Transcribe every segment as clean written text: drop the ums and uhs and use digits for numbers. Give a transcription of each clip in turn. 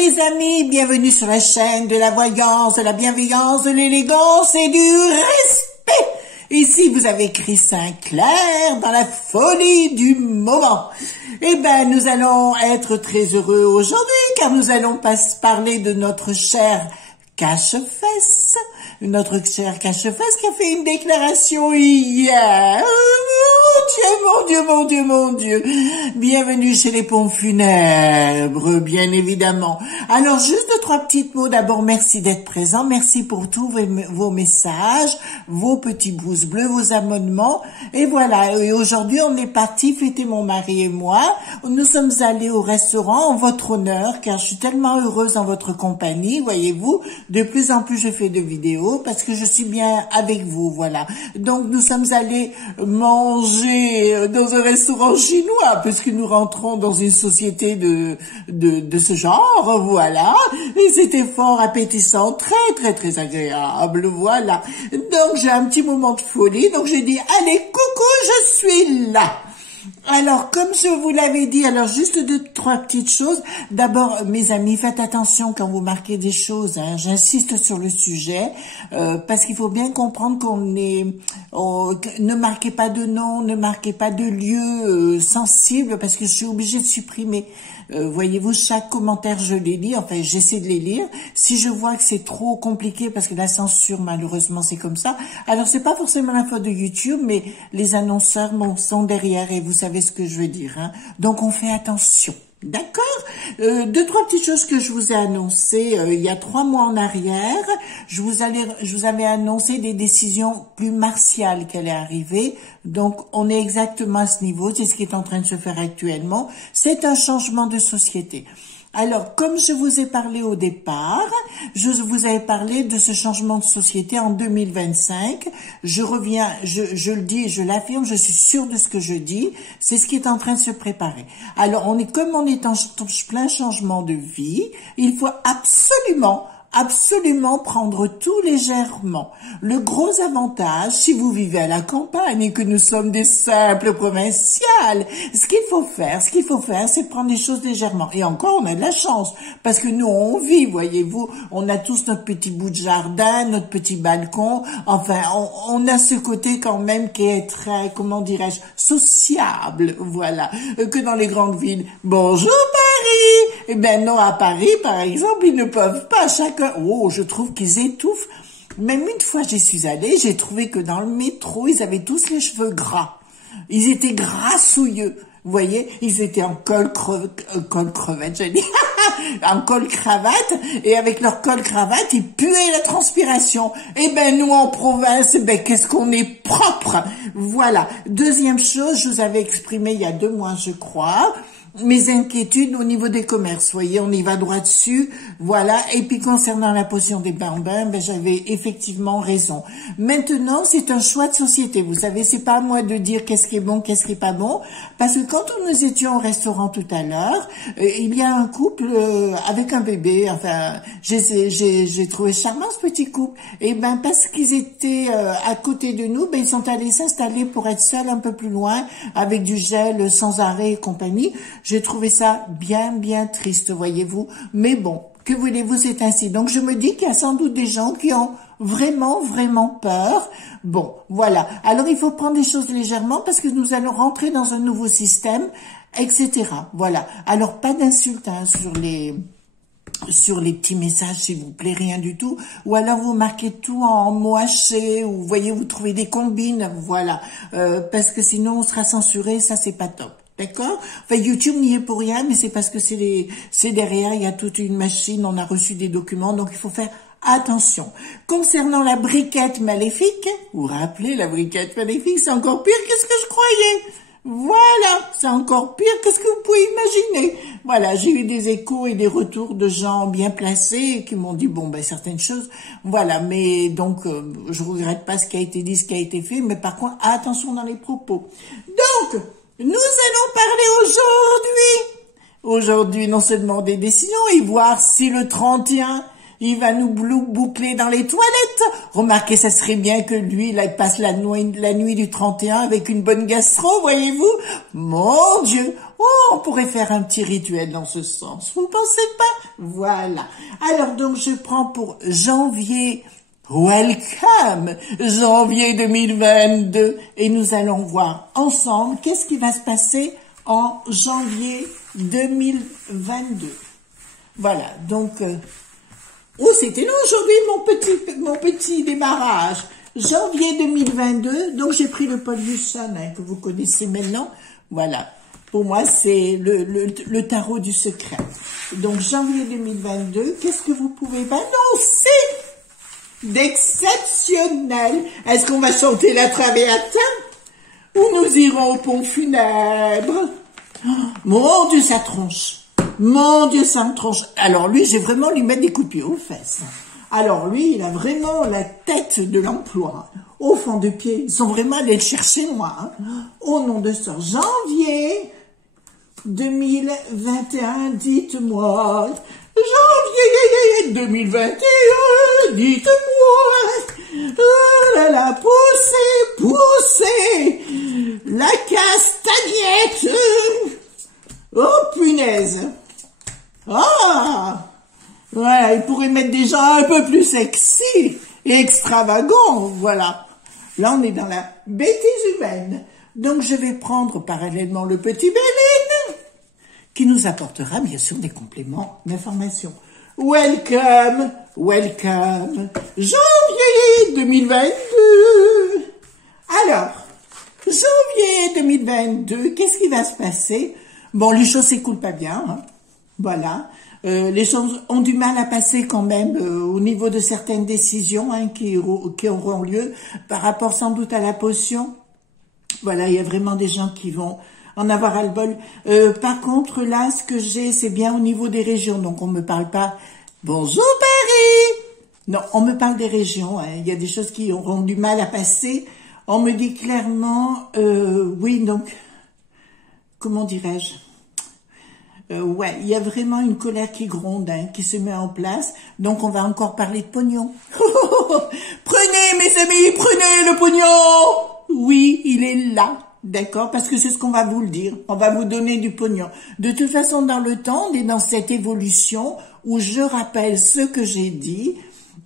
les amis, bienvenue sur la chaîne de la voyance, de la bienveillance, de l'élégance et du respect. Ici, vous avez Chris Sinclair dans la folie du moment. Eh ben, nous allons être très heureux aujourd'hui car nous allons parler de notre cher Cache-Fesse. Notre cher Cache-Fesse qui a fait une déclaration hier. Mon Dieu. Bienvenue chez les pompes funèbres, bien évidemment. Alors, juste deux, trois petits mots. D'abord, merci d'être présent. Merci pour tous vos messages, vos petits pouces bleus, vos abonnements. Et voilà. Et aujourd'hui, on est parti fêter mon mari et moi. Nous sommes allés au restaurant en votre honneur, car je suis tellement heureuse en votre compagnie, voyez-vous. De plus en plus, je fais de vidéos parce que je suis bien avec vous, voilà. Donc, nous sommes allés manger dans un restaurant chinois, puisque nous rentrons dans une société de ce genre, voilà. Et c'était fort appétissant, très agréable, voilà. Donc, j'ai un petit moment de folie, donc j'ai dit, allez, coucou, je suis là. Alors, comme je vous l'avais dit, alors juste deux, trois petites choses. D'abord, mes amis, faites attention quand vous marquez des choses. Hein. J'insiste sur le sujet parce qu'il faut bien comprendre ne marquez pas de nom, ne marquez pas de lieu sensible parce que je suis obligée de supprimer. Voyez-vous, chaque commentaire, je les lis. Enfin, j'essaie de les lire. Si je vois que c'est trop compliqué, parce que la censure, malheureusement, c'est comme ça. Alors, c'est pas forcément la faute de YouTube, mais les annonceurs sont derrière et vous savez ce que je veux dire. Hein. Donc, on fait attention. D'accord. Deux, trois petites choses que je vous ai annoncées il y a 3 mois en arrière. Je vous avais annoncé des décisions plus martiales qui allaient arriver. Donc, on est exactement à ce niveau. C'est ce qui est en train de se faire actuellement. C'est un changement de société. Alors, comme je vous ai parlé au départ, je vous avais parlé de ce changement de société en 2025. Je reviens, je le dis et je l'affirme, je suis sûre de ce que je dis. C'est ce qui est en train de se préparer. Alors, comme on est en plein changement de vie, il faut absolument prendre tout légèrement. Le gros avantage, si vous vivez à la campagne et que nous sommes des simples provinciales, ce qu'il faut faire, c'est prendre les choses légèrement. Et encore, on a de la chance, parce que nous, on vit, voyez-vous, on a tous notre petit bout de jardin, notre petit balcon, enfin, on a ce côté quand même qui est très, comment dirais-je, sociable, voilà, que dans les grandes villes. Bonjour Paris! Eh ben non, à Paris, par exemple, ils ne peuvent pas, je trouve qu'ils étouffent. Même une fois, j'y suis allée, j'ai trouvé que dans le métro, ils avaient tous les cheveux gras. Ils étaient grassouilleux. Vous voyez, ils étaient en col crevette, j'ai dit, en col cravate, et avec leur col cravate, ils puaient la transpiration. Eh ben, nous, en province, qu'est-ce qu'on est propre. Voilà. Deuxième chose, je vous avais exprimé il y a 2 mois, je crois, mes inquiétudes au niveau des commerces. Vous voyez, on y va droit dessus, voilà. Et puis concernant la potion des bambins, j'avais effectivement raison. Maintenant, c'est un choix de société. Vous savez, c'est pas à moi de dire qu'est-ce qui est bon, qu'est-ce qui est pas bon, parce que quand nous étions au restaurant tout à l'heure, il y a un couple avec un bébé. Enfin, j'ai trouvé charmant ce petit couple. Et parce qu'ils étaient à côté de nous, ils sont allés s'installer pour être seuls un peu plus loin, avec du gel sans arrêt et compagnie. J'ai trouvé ça bien triste, voyez-vous. Mais bon, que voulez-vous, c'est ainsi. Donc, je me dis qu'il y a sans doute des gens qui ont vraiment peur. Bon, voilà. Alors, il faut prendre les choses légèrement parce que nous allons rentrer dans un nouveau système, etc. Voilà. Alors, pas d'insultes sur les petits messages, s'il vous plaît, rien du tout. Ou alors vous marquez tout en mots hachés, ou vous trouvez des combines, voilà. Parce que sinon on sera censuré, ça c'est pas top. D'accord? Enfin, YouTube n'y est pour rien, mais c'est parce que c'est derrière, il y a toute une machine, on a reçu des documents, donc il faut faire attention. Concernant la briquette maléfique, vous vous rappelez, la briquette maléfique, c'est encore pire que ce que je croyais. Voilà, c'est encore pire que ce que vous pouvez imaginer. Voilà, j'ai eu des échos et des retours de gens bien placés qui m'ont dit, certaines choses, voilà, mais donc, je regrette pas ce qui a été dit, ce qui a été fait, mais par contre, attention dans les propos. Donc, nous allons parler aujourd'hui, non seulement des décisions, et voir si le 31, il va nous boucler dans les toilettes. Remarquez, ça serait bien que lui, là, il passe la nuit du 31 avec une bonne gastro, voyez-vous. Mon Dieu, oh, on pourrait faire un petit rituel dans ce sens. Vous ne pensez pas? Voilà. Alors donc, je prends pour janvier. Welcome, janvier 2022, et nous allons voir ensemble qu'est-ce qui va se passer en janvier 2022. Voilà, donc, oh, c'était long aujourd'hui mon petit démarrage. Janvier 2022, donc j'ai pris le Paul Husson, que vous connaissez maintenant. Voilà, pour moi c'est le tarot du secret. Donc janvier 2022, qu'est-ce que vous pouvez m'annoncer d'exceptionnel? Est-ce qu'on va chanter la Traviata ou nous irons au pont funèbre? Oh, mon Dieu, ça tronche. Mon Dieu, ça me tronche. Alors lui, j'ai vraiment lui mettre des coups de pied aux fesses. Alors lui, il a vraiment la tête de l'emploi. Au fond de pied, ils sont vraiment allés le chercher, moi. Hein. Au nom de ça, janvier 2021, dites-moi. Janvier 2021, dites-moi. Oh là là, poussez, la castagnette. Oh punaise. Ah, voilà, il pourrait mettre des gens un peu plus sexy et extravagants, voilà. Là, on est dans la bêtise humaine. Donc, je vais prendre parallèlement le petit Béline, qui nous apportera bien sûr des compléments d'information. Welcome, welcome, janvier 2022. Alors, janvier 2022, qu'est-ce qui va se passer? Bon, les choses s'écoulent pas bien, hein. Voilà. Les choses ont du mal à passer quand même au niveau de certaines décisions hein, qui auront lieu par rapport sans doute à la potion. Voilà, il y a vraiment des gens qui vont en avoir à le bol. Par contre, là, ce que j'ai, c'est bien au niveau des régions. Donc, on me parle pas « Bonjour Paris !» Non, on me parle des régions. Hein. Il y a des choses qui auront du mal à passer. On me dit clairement, oui, donc, comment dirais-je? Ouais, il y a vraiment une colère qui gronde, hein, qui se met en place. Donc, on va encore parler de pognon. Prenez, mes amis, prenez le pognon! Oui, il est là, d'accord? Parce que c'est ce qu'on va vous le dire. On va vous donner du pognon. De toute façon, dans le temps, on est dans cette évolution où je rappelle ce que j'ai dit.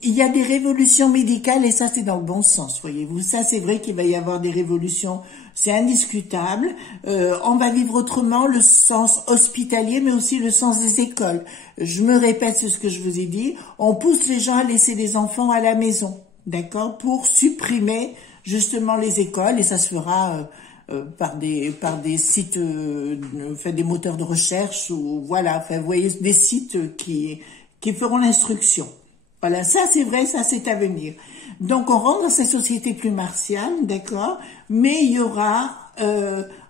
Il y a des révolutions médicales et ça, c'est dans le bon sens, voyez-vous. Ça, c'est vrai qu'il va y avoir des révolutions, c'est indiscutable. On va vivre autrement le sens hospitalier, mais aussi le sens des écoles. Je me répète ce que je vous ai dit. On pousse les gens à laisser des enfants à la maison, d'accord, pour supprimer justement les écoles et ça se fera par des sites, des moteurs de recherche ou voilà, enfin, vous voyez, des sites qui feront l'instruction. Voilà, ça c'est vrai, ça c'est à venir. Donc on rentre dans cette société plus martiale, d'accord, mais il y aura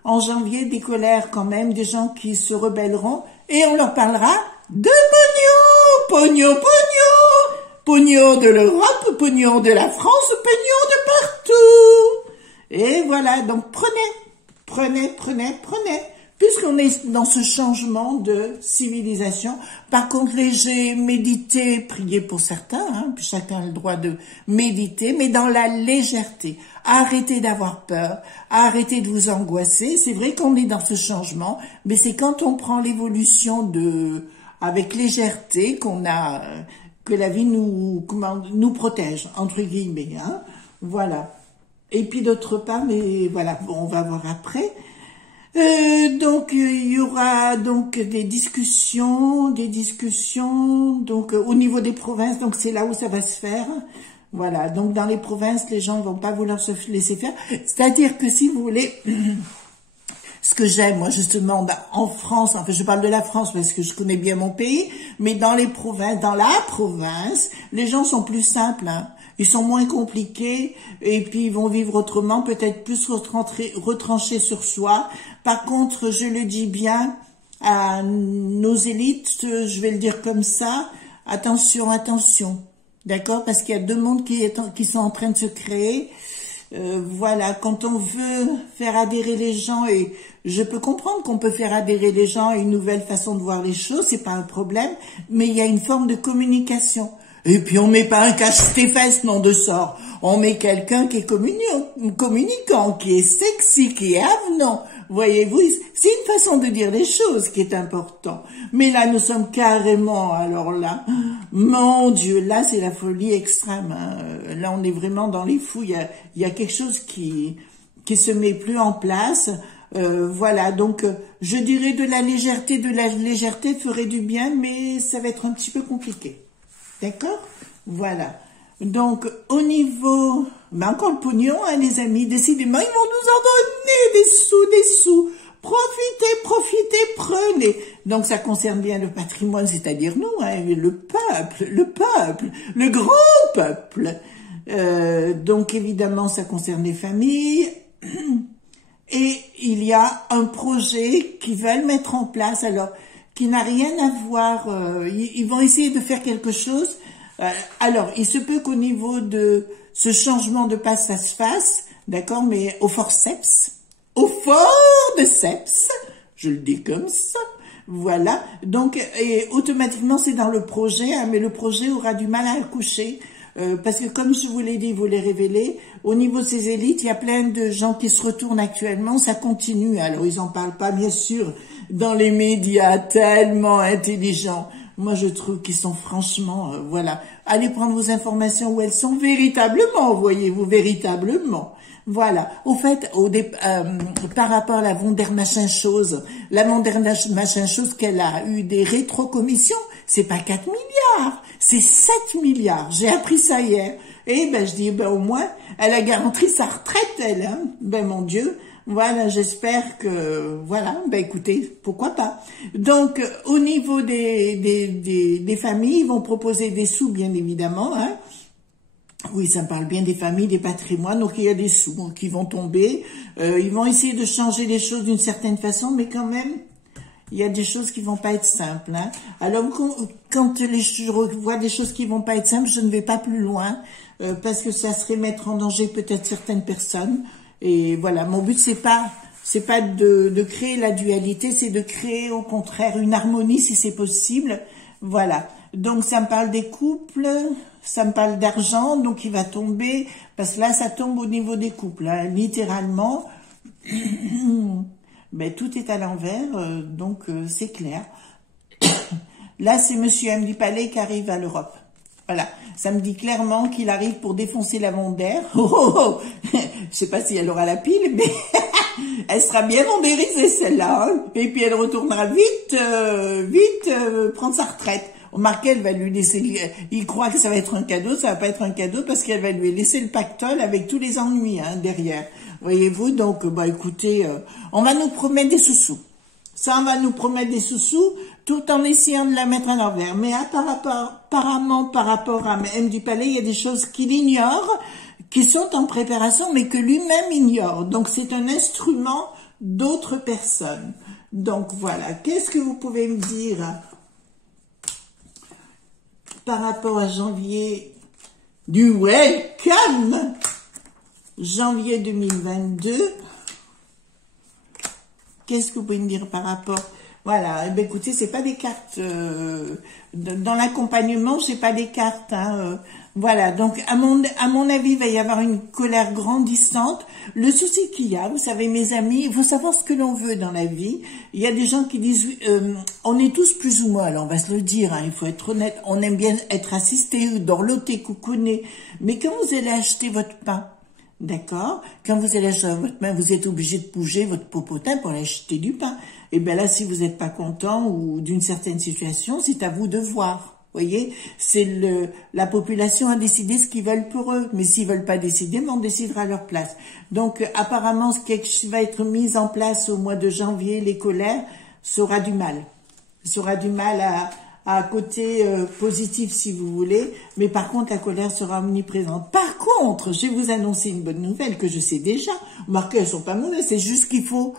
en janvier des colères quand même, des gens qui se rebelleront et on leur parlera de pognon, pognon, pognon, pognon de l'Europe, pognon de la France, pognon de partout. Et voilà, donc prenez. Puisqu'on est dans ce changement de civilisation, par contre, j'ai médité, prié pour certains, hein, puis chacun a le droit de méditer, mais dans la légèreté. Arrêtez d'avoir peur, arrêtez de vous angoisser. C'est vrai qu'on est dans ce changement, mais c'est quand on prend l'évolution avec légèreté que la vie nous protège, entre guillemets, hein. Voilà. Et puis d'autre part, mais voilà, bon, on va voir après. Donc il y aura donc des discussions, donc au niveau des provinces, donc c'est là où ça va se faire. Voilà, donc dans les provinces, les gens vont pas vouloir se laisser faire. C'est-à-dire que si vous voulez, ce que j'aime moi justement en France, enfin je parle de la France parce que je connais bien mon pays, mais dans la province, les gens sont plus simples, hein. Ils sont moins compliqués et puis ils vont vivre autrement, peut-être plus retranchés sur soi. Par contre, je le dis bien à nos élites, je vais le dire comme ça, attention, attention, d'accord? Parce qu'il y a deux mondes qui sont en train de se créer. Voilà, quand on veut faire adhérer les gens, et je peux comprendre qu'on peut faire adhérer les gens à une nouvelle façon de voir les choses, c'est pas un problème, mais il y a une forme de communication. Et puis on met pas un cache-tes-fesses, nom de sort. On met quelqu'un qui est communicant, qui est sexy, qui est avenant. Voyez-vous, c'est une façon de dire les choses qui est important. Mais là, nous sommes carrément, alors là, mon Dieu, là, c'est la folie extrême. Hein. Là, on est vraiment dans les fous. Il y a quelque chose qui se met plus en place. Voilà, donc je dirais de la légèreté ferait du bien, mais ça va être un petit peu compliqué. D'accord? Voilà. Donc, au niveau... Ben encore le pognon, hein, les amis, décidément, ils vont nous en donner des sous. Profitez, prenez. Donc, ça concerne bien le patrimoine, c'est-à-dire nous, hein, le peuple, le grand peuple. Donc, évidemment, ça concerne les familles. Et il y a un projet qu'ils veulent mettre en place, alors, qui n'a rien à voir, ils vont essayer de faire quelque chose. Alors, il se peut qu'au niveau de ce changement de passe face, d'accord, mais au forceps, au fort de seps, je le dis comme ça, voilà. Donc, et automatiquement, c'est dans le projet, hein, mais le projet aura du mal à accoucher. Parce que comme je vous l'ai dit, vous les révélez, au niveau de ces élites, il y a plein de gens qui se retournent actuellement, ça continue. Alors, ils en parlent pas, bien sûr, dans les médias tellement intelligents. Moi, je trouve qu'ils sont franchement, voilà. Allez prendre vos informations où elles sont véritablement, voyez-vous, véritablement. Voilà. Au fait, par rapport à la Wonder machin chose, la Wonder machin chose qu'elle a eu des rétrocommissions, c'est pas 4 milliards, c'est 7 milliards. J'ai appris ça hier. Et ben, je dis, ben, au moins, elle a garanti sa retraite, elle, hein. Ben, mon Dieu. Voilà, j'espère que, voilà, ben écoutez, pourquoi pas. Donc, au niveau des familles, ils vont proposer des sous, bien évidemment, hein. Oui, ça me parle bien des familles, des patrimoines, donc il y a des sous qui vont tomber. Ils vont essayer de changer les choses d'une certaine façon, mais quand même, il y a des choses qui vont pas être simples, hein. Alors, quand je vois des choses qui vont pas être simples, je ne vais pas plus loin, parce que ça serait mettre en danger peut-être certaines personnes. Et voilà, mon but c'est pas de créer la dualité, c'est de créer au contraire une harmonie si c'est possible. Voilà. Donc ça me parle des couples, ça me parle d'argent, donc il va tomber, parce que là ça tombe au niveau des couples, hein, littéralement. Ben tout est à l'envers, donc c'est clair. Là c'est Monsieur M. du Palais qui arrive à l'Europe. Voilà, ça me dit clairement qu'il arrive pour défoncer la Wonder. Je sais pas si elle aura la pile, mais elle sera bien wonderisée celle-là. Hein. Et puis elle retournera vite prendre sa retraite. Remarquez, elle va lui laisser, il croit que ça va être un cadeau, ça va pas être un cadeau parce qu'elle va lui laisser le pactole avec tous les ennuis hein, derrière. Voyez-vous, donc, bah écoutez, on va nous promettre des sous-sous. Ça, on va nous promettre des sous-sous tout en essayant de la mettre à l'envers. Mais apparemment, par rapport à M. du Palais, il y a des choses qu'il ignore, qui sont en préparation, mais que lui-même ignore. Donc, c'est un instrument d'autres personnes. Donc, voilà. Qu'est-ce que vous pouvez me dire par rapport à janvier du Welcome, janvier 2022? Qu'est-ce que vous pouvez me dire par rapport... Voilà, eh bien, écoutez, c'est pas des cartes... dans l'accompagnement, c'est pas des cartes. Hein, voilà, donc à mon avis, il va y avoir une colère grandissante. Le souci qu'il y a, vous savez, mes amis, il faut savoir ce que l'on veut dans la vie. Il y a des gens qui disent... on est tous plus ou moins, alors on va se le dire, hein, il faut être honnête, on aime bien être assisté, dorloté, coucouné. Mais quand vous allez acheter votre pain, d'accord? Quand vous allez acheter votre pain, vous êtes obligé de bouger votre popotin pour aller acheter du pain. Et bien là, si vous n'êtes pas content ou d'une certaine situation, c'est à vous de voir. Voyez, c'est la population a décidé ce qu'ils veulent pour eux. Mais s'ils veulent pas décider, on décidera à leur place. Donc, apparemment, ce qui va être mis en place au mois de janvier, les colères, ça aura du mal. Ça aura du mal à côté positif si vous voulez, mais par contre la colère sera omniprésente. Par contre, je vais vous annoncer une bonne nouvelle que je sais déjà. Remarquez, elles sont pas mauvaises, c'est juste qu'il faut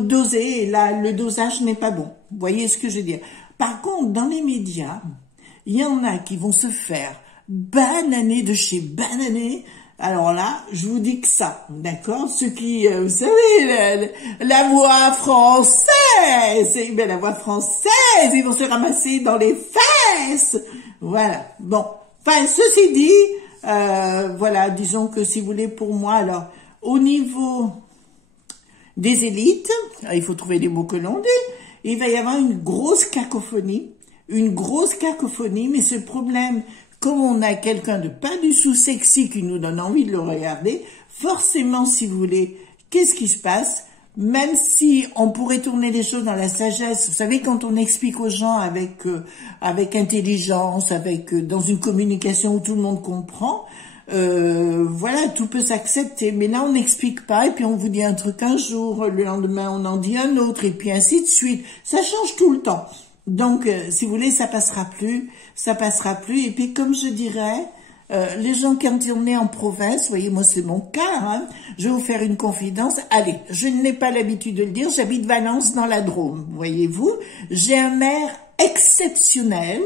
doser, et là le dosage n'est pas bon. Vous voyez ce que je veux dire? Par contre, dans les médias, il y en a qui vont se faire bananer de chez bananer. Alors là, je vous dis que ça, d'accord? Ceux qui, vous savez, la voix française, la voix française, ils vont se ramasser dans les fesses. Voilà. Bon. Enfin, ceci dit, voilà, disons que si vous voulez pour moi, alors, au niveau des élites, il faut trouver des mots que l'on dit, il va y avoir une grosse cacophonie, mais ce problème, comme on a quelqu'un de pas du tout sexy qui nous donne envie de le regarder, forcément, si vous voulez, qu'est-ce qui se passe? Même si on pourrait tourner les choses dans la sagesse, vous savez, quand on explique aux gens avec intelligence, dans une communication où tout le monde comprend, voilà, tout peut s'accepter. Mais là, on n'explique pas, et puis on vous dit un truc un jour, le lendemain, on en dit un autre, et puis ainsi de suite. Ça change tout le temps. Donc, si vous voulez, ça passera plus. Et puis, comme je dirais, les gens qui on est en province, voyez, moi c'est mon cas, hein, je vais vous faire une confidence. Allez, je n'ai pas l'habitude de le dire, j'habite Valence dans la Drôme, voyez-vous. J'ai un maire exceptionnel.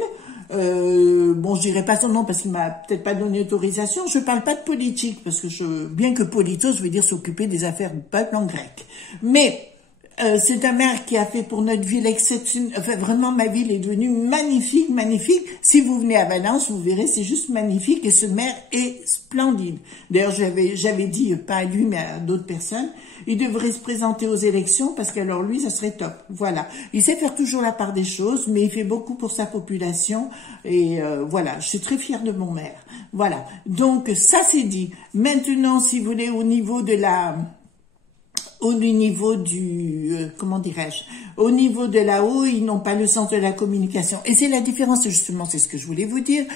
Bon, je dirais pas son nom parce qu'il m'a peut-être pas donné autorisation. Je parle pas de politique parce que bien que politos, je veux dire s'occuper des affaires du peuple en grec. Mais c'est un maire qui a fait pour notre ville exceptionnelle. Enfin, vraiment, ma ville est devenue magnifique, magnifique. Si vous venez à Valence, vous verrez, c'est juste magnifique et ce maire est splendide. D'ailleurs, j'avais dit, pas à lui, mais à d'autres personnes, il devrait se présenter aux élections parce qu'alors lui, ça serait top. Voilà. Il sait faire toujours la part des choses, mais il fait beaucoup pour sa population et voilà. Je suis très fière de mon maire. Voilà. Donc, ça c'est dit. Maintenant, si vous voulez, au niveau du, comment dirais-je, au niveau de là-haut, ils n'ont pas le sens de la communication. Et c'est la différence, justement, c'est ce que je voulais vous dire,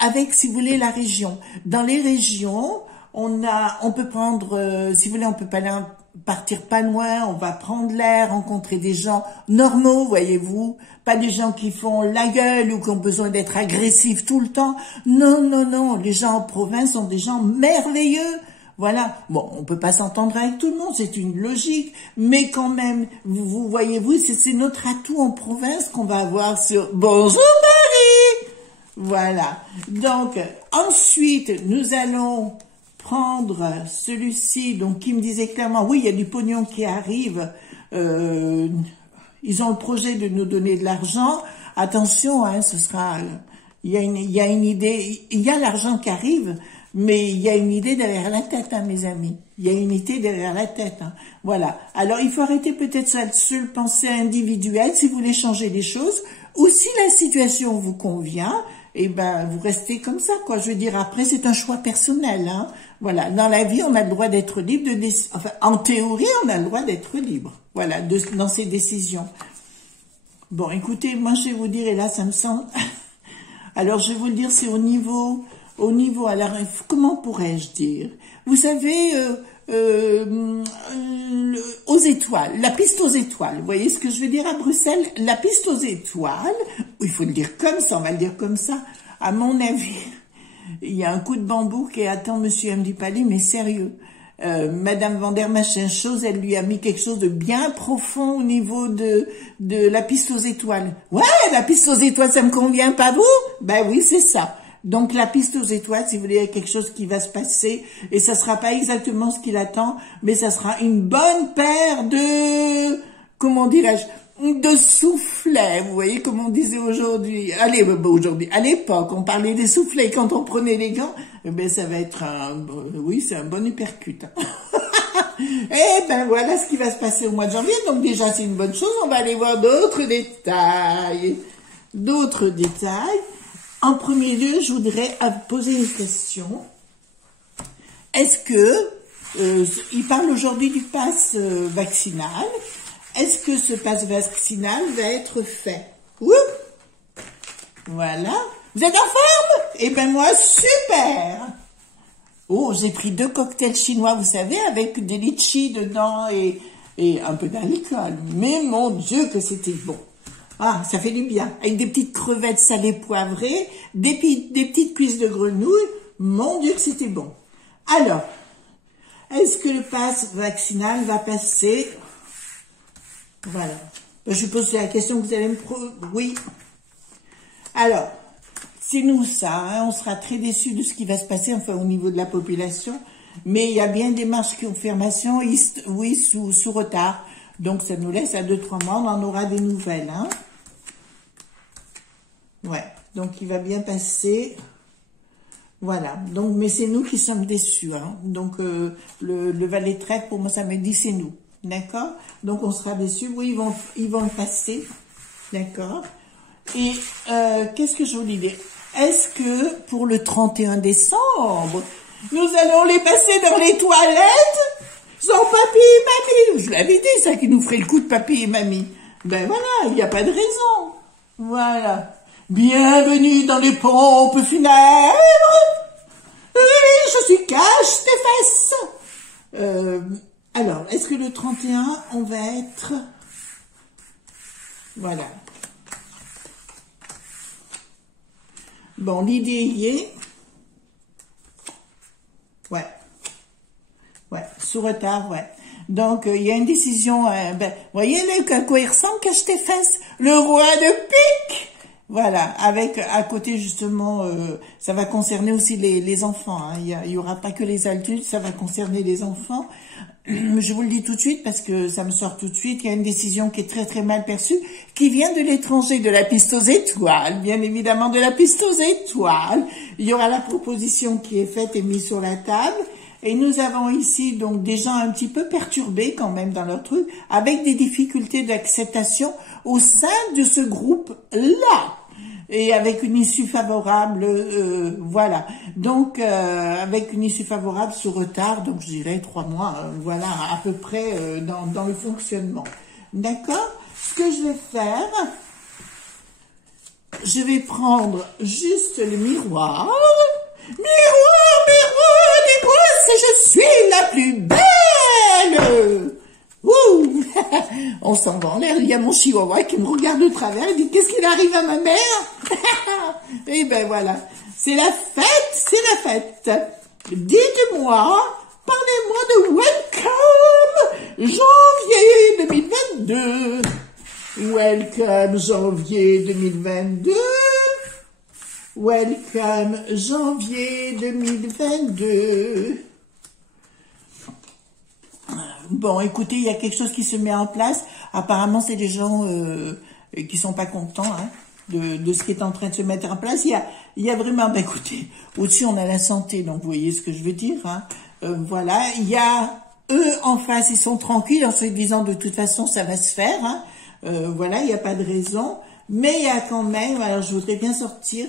avec, si vous voulez, la région. Dans les régions, on peut prendre, si vous voulez, on peut pas partir pas loin, on va prendre l'air, rencontrer des gens normaux, voyez-vous, pas des gens qui font la gueule ou qui ont besoin d'être agressifs tout le temps. Non, non, non, les gens en province sont des gens merveilleux. Voilà. Bon, on peut pas s'entendre avec tout le monde, c'est une logique, mais quand même, vous voyez-vous, c'est notre atout en province qu'on va avoir sur Bonjour Paris. Voilà. Donc, ensuite, nous allons prendre celui-ci, donc qui me disait clairement, oui, il y a du pognon qui arrive, ils ont le projet de nous donner de l'argent. Attention, hein, ce sera, il y a une idée, il y a l'argent qui arrive. Mais il y a une idée derrière la tête, hein, mes amis. Il y a une idée derrière la tête. Hein. Voilà. Alors, il faut arrêter peut-être cette seule pensée individuelle si vous voulez changer les choses. Ou si la situation vous convient, eh ben, vous restez comme ça, quoi. Je veux dire, après, c'est un choix personnel. Hein. Voilà. Dans la vie, on a le droit d'être libre enfin, en théorie, on a le droit d'être libre. Voilà, dans ses décisions. Bon, écoutez, moi, je vais vous dire, et là, ça me semble... Alors, je vais vous le dire, c'est au niveau, alors, comment pourrais-je dire? Vous savez, aux étoiles, la piste aux étoiles. Vous voyez ce que je veux dire à Bruxelles? La piste aux étoiles, il faut le dire comme ça, on va le dire comme ça. À mon avis, il y a un coup de bambou qui attend Monsieur Amdi Pali, mais sérieux. Madame Van der Machin chose, elle lui a mis quelque chose de bien profond au niveau de la piste aux étoiles. Ouais, la piste aux étoiles, ça me convient pas vous? Ben oui, c'est ça. Donc la piste aux étoiles, si vous voulez, il y a quelque chose qui va se passer et ça sera pas exactement ce qu'il attend, mais ça sera une bonne paire de, comment dirais-je, de soufflets, vous voyez, comme on disait aujourd'hui. Allez, aujourd'hui, à l'époque, on parlait des soufflets quand on prenait les gants. Eh ben, ça va être oui, c'est un bon uppercut. Eh ben, voilà ce qui va se passer au mois de janvier. Donc déjà, c'est une bonne chose. On va aller voir d'autres détails. En premier lieu, je voudrais poser une question. Est-ce que, il parle aujourd'hui du pass vaccinal. Est-ce que ce pass vaccinal va être fait? Ouh! Voilà. Vous êtes en forme? Eh ben moi, super! Oh, j'ai pris 2 cocktails chinois, vous savez, avec des litchis dedans et un peu d'alcool. Mais mon Dieu que c'était bon. Ah, ça fait du bien. Avec des petites crevettes salées poivrées, des petites cuisses de grenouille. Mon Dieu que c'était bon. Alors, est-ce que le pass vaccinal va passer? Voilà. Je pose la question que vous allez me oui. Alors, c'est nous ça, hein, on sera très déçus de ce qui va se passer, enfin au niveau de la population, mais il y a bien des marches de confirmation, oui, sous retard. Donc ça nous laisse à 2-3 mois, on en aura des nouvelles, hein. Ouais. Donc, il va bien passer. Voilà. Donc, mais c'est nous qui sommes déçus. Hein. Donc, le valet de trèfle, pour moi, ça me dit c'est nous. D'accord? Donc, on sera déçus. Oui, ils vont le passer. D'accord? Et qu'est-ce que je voulais dire? Est-ce que pour le 31 décembre, nous allons les passer dans les toilettes sans papy et mamie? Je l'avais dit, ça, qui nous ferait le coup de papy et mamie. Ben voilà, il n'y a pas de raison. Voilà. Bienvenue dans les pompes funèbres. Oui, je suis cache tes fesses. Alors, est-ce que le 31, on va être... Voilà. Bon, l'idée y est. Ouais. Ouais, sous retard, ouais. Donc, il y a une décision, voyez à quoi il ressemble, cache tes fesses? Le roi de pique! Voilà, avec, à côté, justement, ça va concerner aussi les enfants, hein. Il y aura pas que les adultes, ça va concerner les enfants. Je vous le dis tout de suite parce que ça me sort tout de suite. Il y a une décision qui est très très mal perçue, qui vient de l'étranger, de la piste aux étoiles, bien évidemment de la piste aux étoiles. Il y aura la proposition qui est faite et mise sur la table. Et nous avons ici donc des gens un petit peu perturbés quand même dans leur truc, avec des difficultés d'acceptation au sein de ce groupe-là. Et avec une issue favorable, voilà. Donc, avec une issue favorable sous retard, donc je dirais 3 mois, voilà, à peu près dans le fonctionnement. D'accord? Ce que je vais faire, je vais prendre juste le miroir. Miroir, miroir, dis-moi si je suis la plus belle. Ouh. On s'en va en l'air, il y a mon chihuahua qui me regarde de travers, il dit, qu'est-ce qu'il arrive à ma mère? Et ben voilà, c'est la fête, c'est la fête. Dites-moi, parlez-moi de Welcome janvier 2022. Welcome janvier 2022. Welcome janvier 2022. Bon, écoutez, il y a quelque chose qui se met en place. Apparemment, c'est des gens qui sont pas contents hein, de ce qui est en train de se mettre en place. Il y a vraiment, ben écoutez, au-dessus, on a la santé, donc vous voyez ce que je veux dire. Hein. Voilà, il y a eux en face, ils sont tranquilles en se disant de toute façon, ça va se faire. Hein. Voilà, il n'y a pas de raison. Mais il y a quand même, alors je voudrais bien sortir.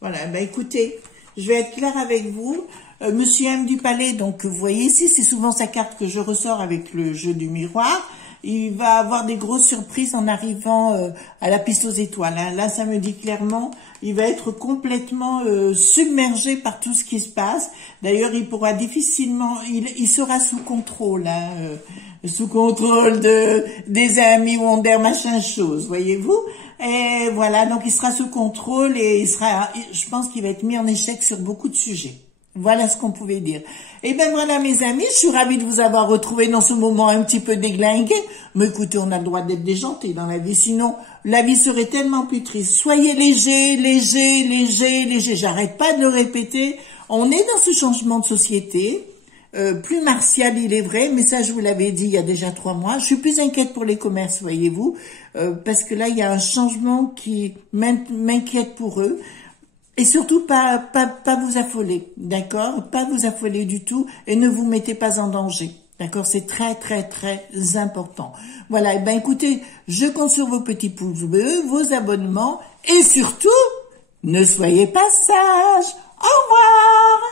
Voilà, ben écoutez, je vais être claire avec vous. Monsieur M du Palais, donc vous voyez ici, c'est souvent sa carte que je ressors avec le jeu du miroir. Il va avoir des grosses surprises en arrivant à la piste aux étoiles. Hein. Là, ça me dit clairement, il va être complètement submergé par tout ce qui se passe. D'ailleurs, il pourra difficilement, il sera sous contrôle, hein, sous contrôle des amis Wonder, machin chose, voyez-vous. Et voilà, donc il sera sous contrôle et je pense qu'il va être mis en échec sur beaucoup de sujets. Voilà ce qu'on pouvait dire. Et ben voilà mes amis, je suis ravie de vous avoir retrouvé dans ce moment un petit peu déglingué. Mais écoutez, on a le droit d'être déjanté dans la vie, sinon la vie serait tellement plus triste. Soyez légers, légers, légers, légers. J'arrête pas de le répéter. On est dans ce changement de société. Plus martial, il est vrai, mais ça je vous l'avais dit il y a déjà 3 mois. Je suis plus inquiète pour les commerces, voyez-vous, parce que là il y a un changement qui m'inquiète pour eux. Et surtout, pas vous affoler, d'accord? Pas vous affoler du tout et ne vous mettez pas en danger, d'accord? C'est très, très, très important. Voilà, et ben écoutez, je compte sur vos petits pouces bleus, vos abonnements et surtout, ne soyez pas sages. Au revoir!